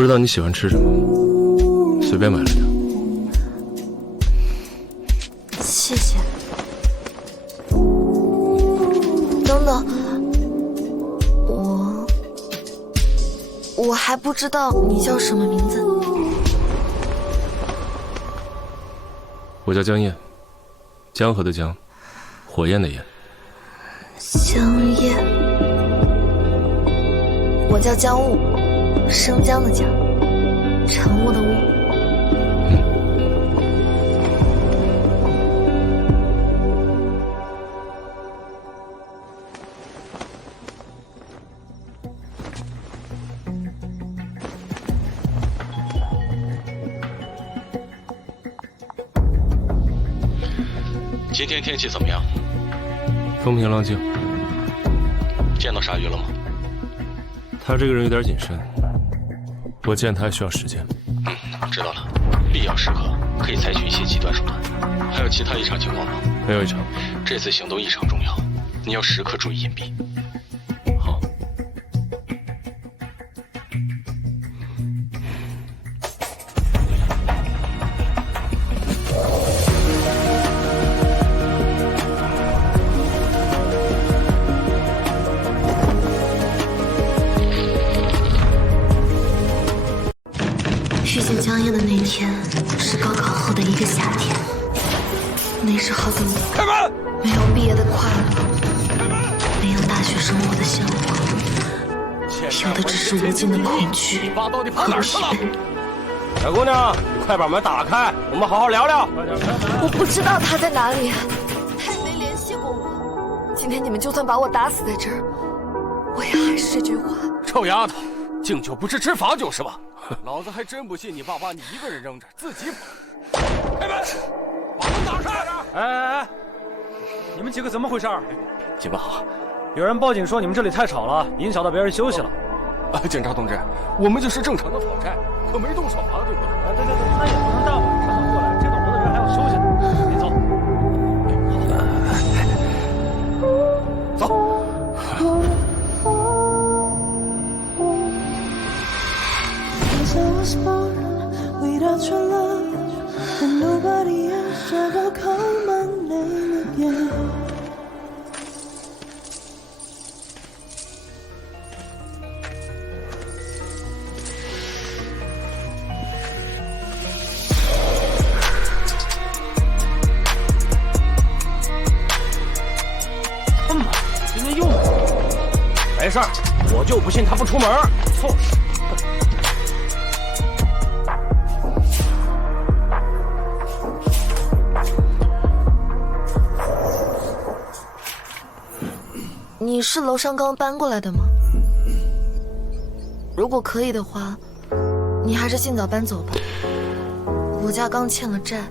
不知道你喜欢吃什么，随便买了点。谢谢。等等，我还不知道你叫什么名字。我叫江焰，江河的江，火焰的焰。江焰。我叫江雾，生姜的姜，晨雾的雾。今天天气怎么样？风平浪静。见到鲨鱼了吗？他这个人有点谨慎，我见他还需要时间。知道了。必要时刻可以采取一些极端手段。还有其他异常情况吗？没有异常。这次行动异常重要，你要时刻注意隐蔽。好。遇见江焰的那天是高考后的一个夏天，那时候的我开门，没有毕业的快乐，没有大学生活的向往，有的只是无尽的恐惧和疲惫。小姑娘，快把门打开，我们好好聊聊。我不知道他在哪里，他也没联系过我。今天你们就算把我打死在这儿，我也还是这句话。臭丫头，敬酒不吃吃罚酒是吧？老子还真不信你爸把你一个人扔着自己跑。开门，把门打开！哎，你们几个怎么回事？警官好。有人报警说你们这里太吵了，影响到别人休息了。检察同志，我们就是正常的讨债，可没动手啊，对不对？对，那也不能大晚上的过来，这么多的人还要休息呢。你走。走。Without your love, and nobody else ever call my name again. 他妈，今天又没事儿，我就不信他不出门。凑事。你是楼上刚搬过来的吗？如果可以的话，你还是尽早搬走吧。我家刚欠了债，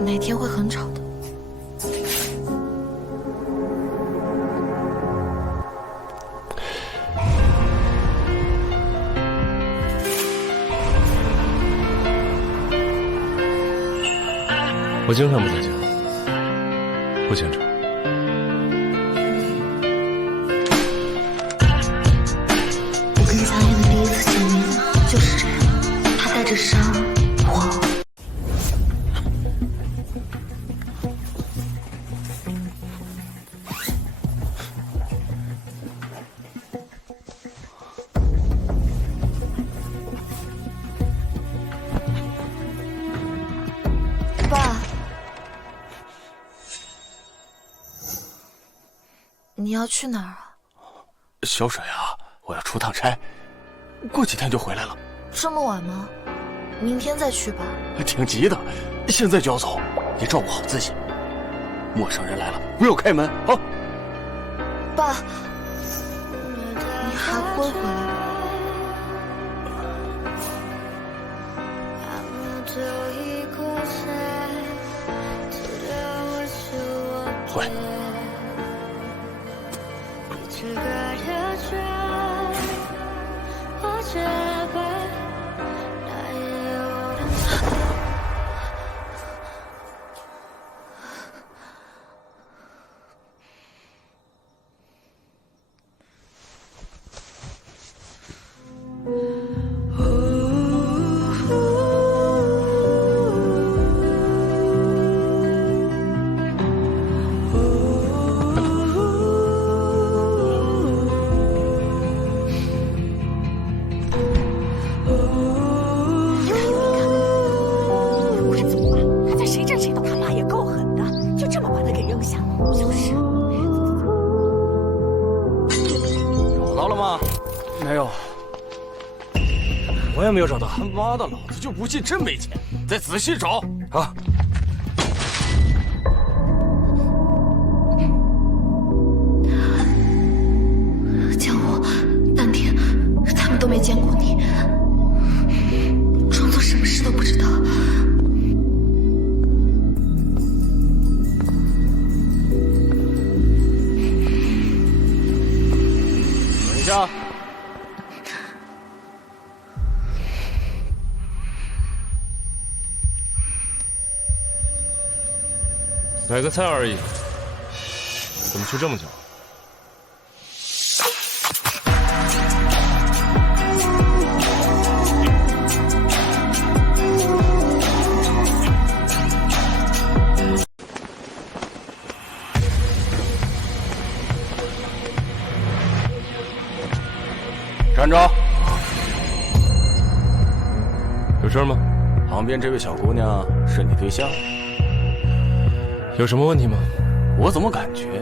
哪天会很吵的。我经常不在家，不虔诚。我跟江焰的第一次见面就是这样，他带着伤，我。爸，你要去哪儿啊？小水啊，我要出趟差，过几天就回来了。这么晚吗？明天再去吧。挺急的，现在就要走，你照顾好自己。陌生人来了，不要开门啊！爸，你还会回来吗？会。吗？没有，我也没有找到。他妈的，老子就不信真没钱！再仔细找。啊！江湖，淡定，他们都没见过你，装作什么事都不知道。等一下。买个菜而已，怎么去这么久？站着！有事吗？旁边这位小姑娘是你对象？有什么问题吗？我怎么感觉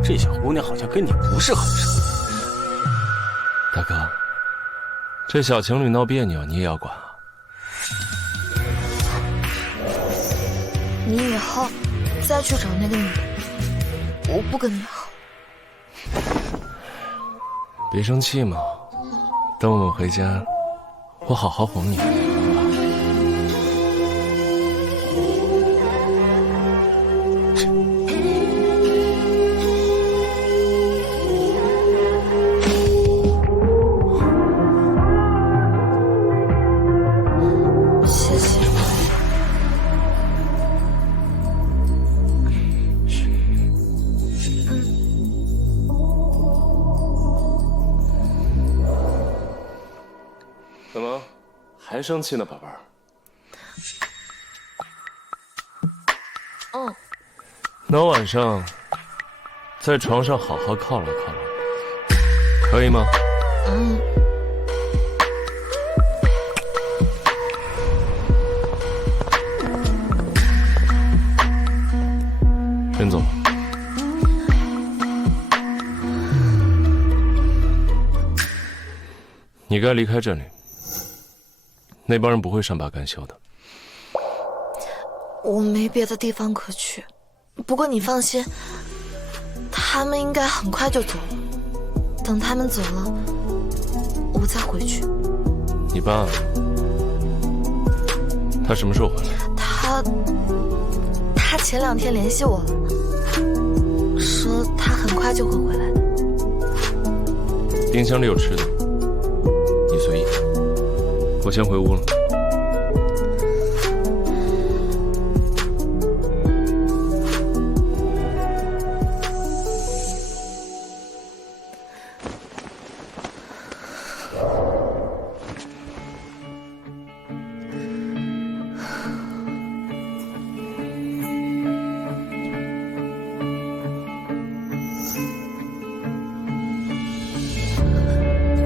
这小姑娘好像跟你不是很熟？大哥，这小情侣闹别扭，你也要管啊？你以后再去找那个女人，我不跟你好。别生气嘛，等我们回家，我好好哄你。谢谢。怎么还生气呢，宝贝儿？嗯。那我晚上在床上好好犒劳犒劳你，可以吗？嗯。任总，你该离开这里。那帮人不会善罢甘休的。我没别的地方可去，不过你放心，他们应该很快就走了。等他们走了，我再回去。你爸，他什么时候回来？他前2天联系我了，说他很快就会回来的。冰箱里有吃的，你随意。我先回屋了。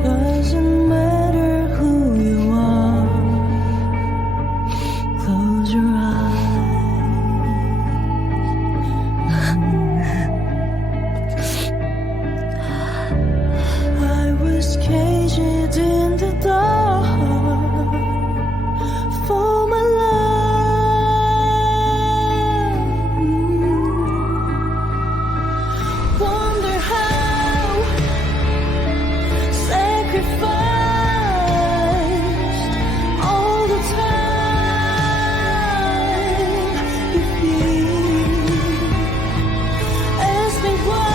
Doesn't matter who you are. Close your eyes. I was caged in the dark for my love. Wonder how sacrificed all the time you feel. Ask me why.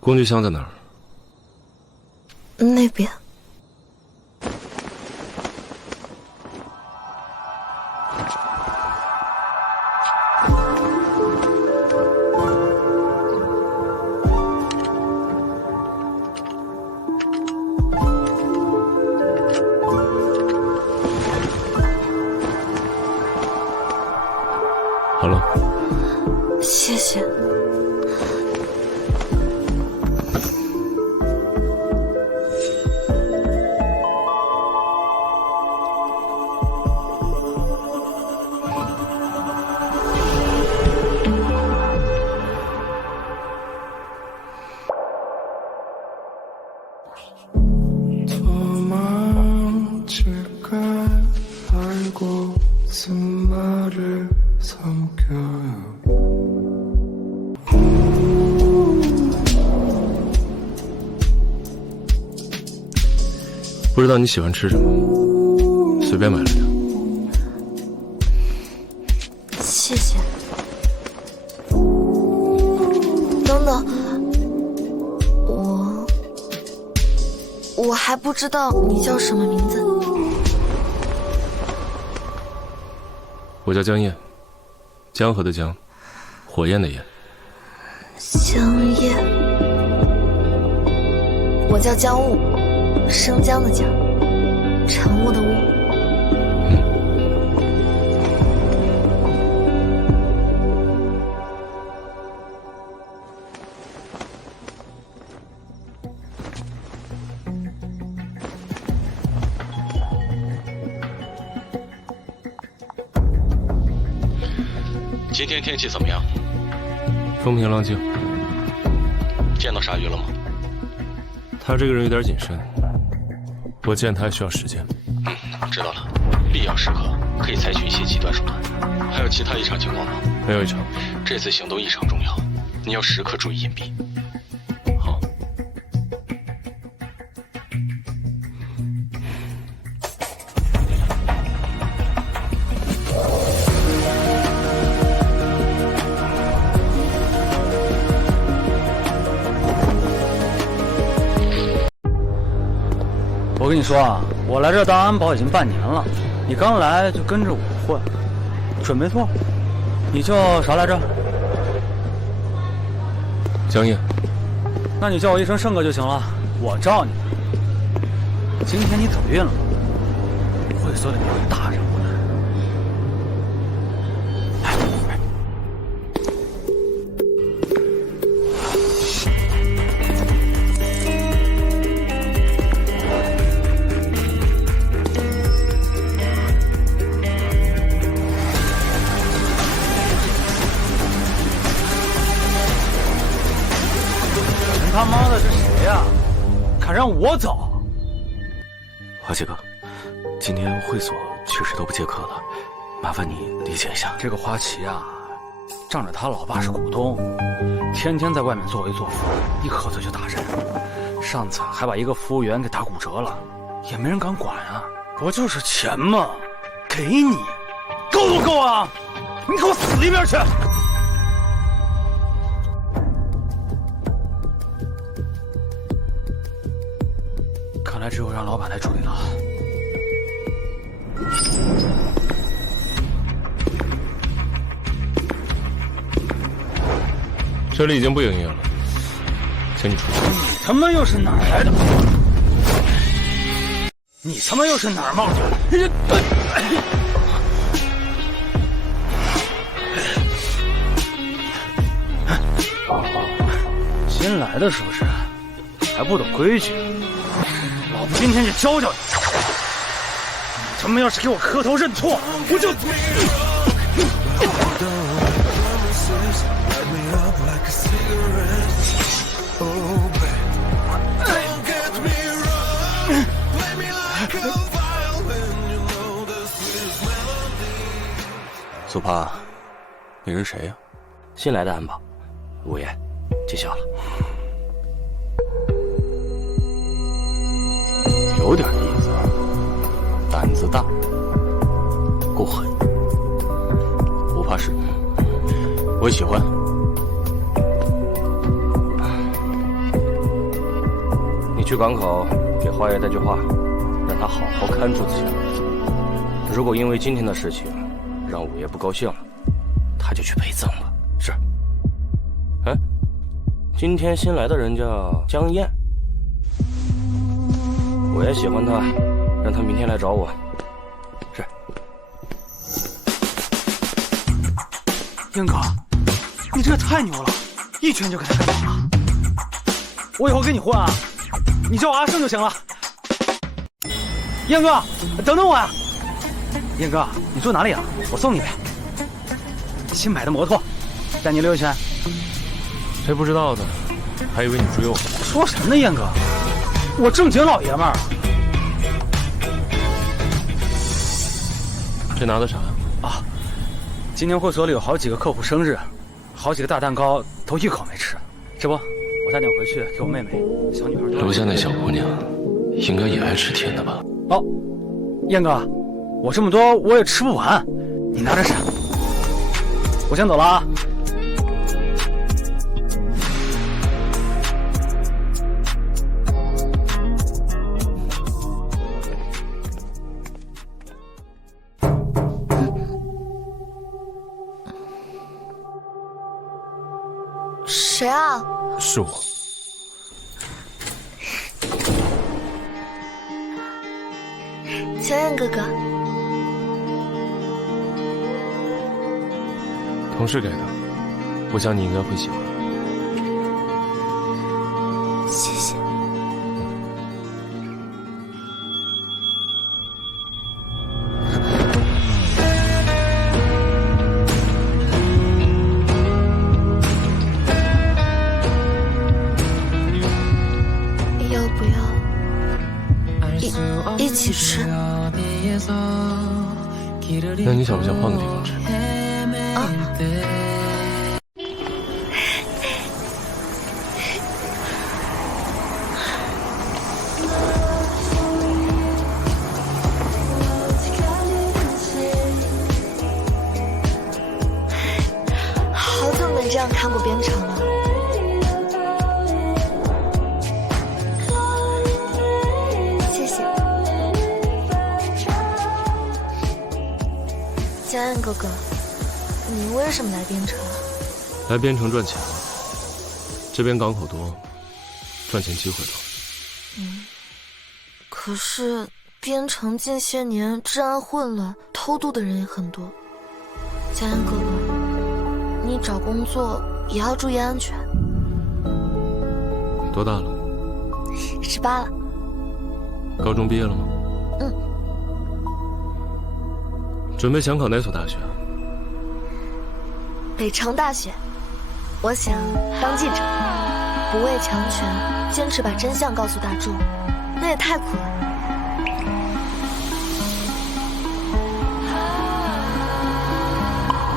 工具箱在哪儿？那边。好了。谢谢。不知道你喜欢吃什么，随便买了点。谢谢。等等，我还不知道你叫什么名字。我叫江焰，江河的江，火焰的焰。江焰。我叫江雾，生姜的姜，晨雾的雾。今天天气怎么样？风平浪静。见到鲨鱼了吗？他这个人有点谨慎，我见他需要时间。知道了。必要时刻可以采取一些极端手段。还有其他异常情况吗？没有异常。这次行动异常重要，你要时刻注意隐蔽。好。我跟你说啊，我来这当安保已经半年了，你刚来就跟着我混，准没错。你叫啥来着？江焰。那你叫我一声胜哥就行了，我罩你。今天你走运了，会所里面有大人物的。他妈的是谁呀？敢让我走？华姐哥，今天会所确实都不接客了，麻烦你理解一下。这个花旗啊，仗着他老爸是股东，天天在外面作威作福，一喝醉就打人。上次还把一个服务员给打骨折了，也没人敢管啊。不就是钱吗？给你，够不够啊？你给我死一边去！看来只有让老板来处理了。这里已经不营业了，请你出去。你他妈又是哪儿来的？你他妈又是哪儿冒出来的？新来的是不是？还不懂规矩？老子今天就教教你！你他妈要是给我磕头认错，我就……苏帕，你是谁呀？新来的安保，无言，见笑了。有点意思，胆子大，够狠，不怕事，我喜欢。你去港口给花爷带句话，让他好好看住自己的儿子。如果因为今天的事情让五爷不高兴了，他就去陪葬吧。是。哎，今天新来的人叫江焰。我也喜欢他，让他明天来找我。是。燕哥，你这也太牛了，一拳就给他干倒了。我以后跟你混啊，你叫我阿胜就行了。燕哥，等等我呀！燕哥，你住哪里啊？我送你呗。新买的摩托，带你溜一圈。谁不知道的，还以为你追我。说什么呢，燕哥？我正经老爷们儿。这拿的啥？啊，今天会所里有好几个客户生日，好几个大蛋糕都一口没吃。这不，我带点回去给我妹妹，小女孩。楼下那小姑娘，应该也爱吃甜的吧？哦，燕哥，我这么多我也吃不完，你拿着吃。我先走了啊。谁啊？是我。千燕哥哥，同事给的，我想你应该会喜欢。谢谢。要不要一起吃？那你想不想换个地方吃？好久没这样看过边城了。谢谢。江岸哥哥，你为什么来边城啊？来边城赚钱了，这边港口多，赚钱机会多。可是边城近些年治安混乱，偷渡的人也很多。江岸哥哥，你找工作也要注意安全。多大了18了。高中毕业了吗？准备想考哪所大学啊？北城大学。我想当记者，不畏强权，坚持把真相告诉大众，那也太苦了。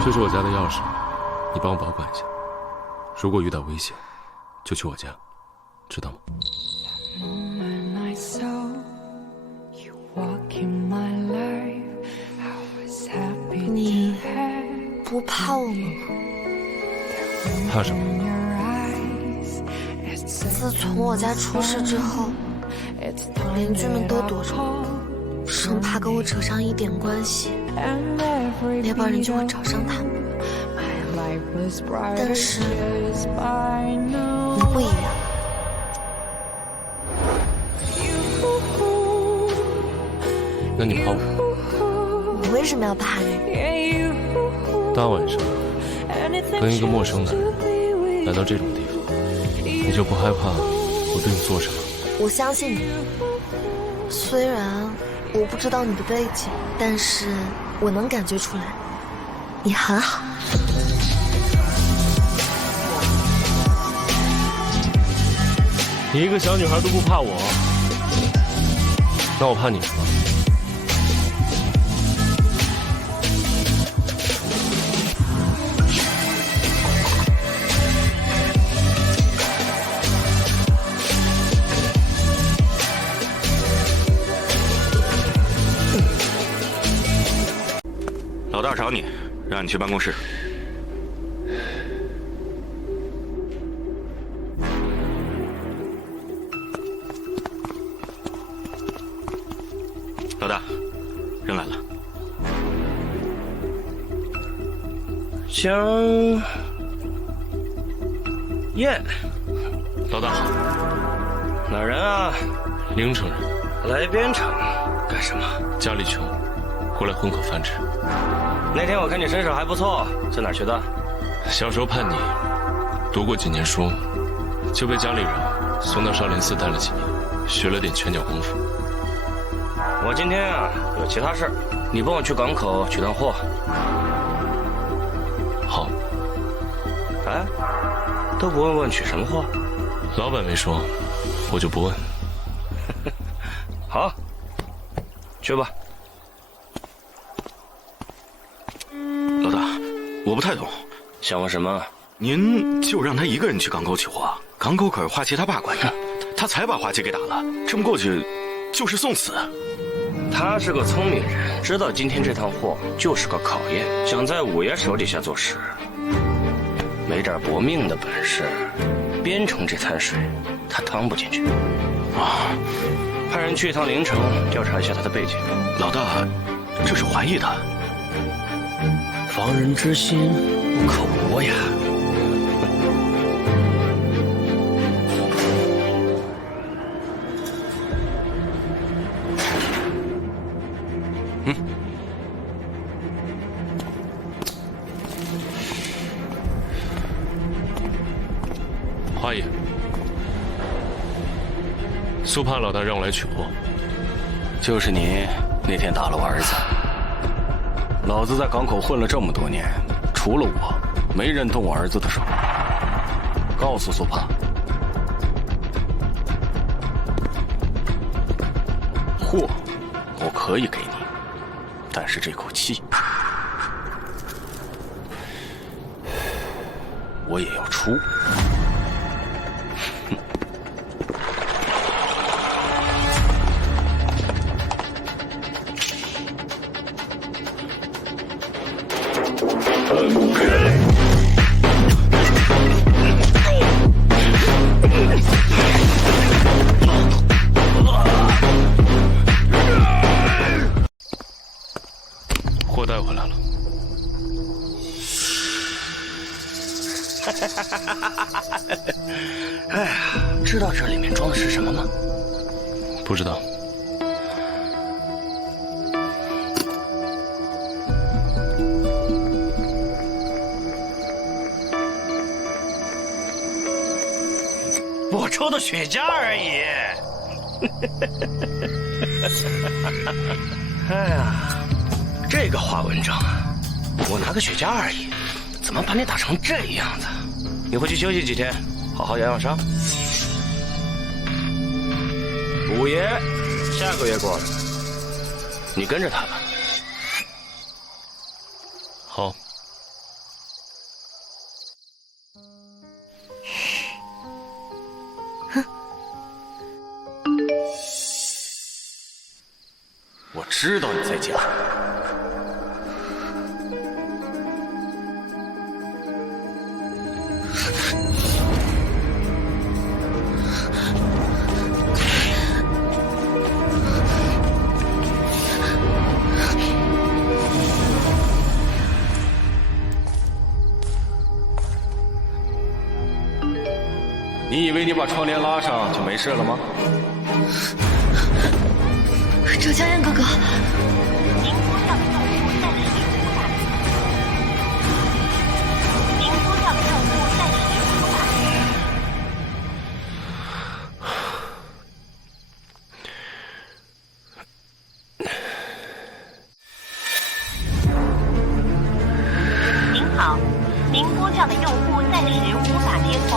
这是我家的钥匙，你帮我保管一下。如果遇到危险，就去我家，知道吗？你不怕我吗？怕什么？自从我家出事之后，邻居们都躲着我，生怕跟我扯上一点关系，别帮人就会找上他们。但是你不一样。那你怕我？我为什么要怕你？大晚上跟一个陌生男人来到这种地方，你就不害怕我对你做什么？我相信你。虽然我不知道你的背景，但是我能感觉出来，你很好。你一个小女孩都不怕我，那我怕你什么？老大找你，让你去办公室。老大，人来了。江燕，老大好。哪人啊？宁城人。来边城干什么？家里穷，过来混口饭吃。那天我看你身手还不错，在哪儿学的？小时候叛逆，读过几年书，就被家里人送到少林寺待了几年，学了点拳脚功夫。我今天啊有其他事儿，你帮我去港口取趟货。好。哎，都不问问取什么货？老板没说，我就不问。好，去吧。老大，我不太懂，想问什么？您就让他一个人去港口取货，港口可是花旗他爸管着，他才把花旗给打了，这么过去就是送死。他是个聪明人，知道今天这趟货就是个考验，想在五爷手底下做事，没点搏命的本事，边城这滩水他趟不进去。啊，派人去一趟临城，调查一下他的背景。老大，这是怀疑他。防人之心不可无呀。花爷，苏帕老大让我来取货。就是你那天打了我儿子。老子在港口混了这么多年，除了我，没人动我儿子的手。告诉苏帕，货我可以给你，但是这口气我也要出。货带回来了。哎呀，知道这里面装的是什么吗？不知道。我抽的雪茄而已。哎呀，这个华文章啊，我拿个雪茄而已，怎么把你打成这样子？你回去休息几天，好好养养伤。五爷下个月过来，你跟着他吧。好。我知道你在家。你以为你把窗帘拉上就没事了吗？折江燕哥哥，您拨叫的用户暂时无法接通。您拨叫的用户暂时无法接通。您好，您拨叫的用户暂时无法接通。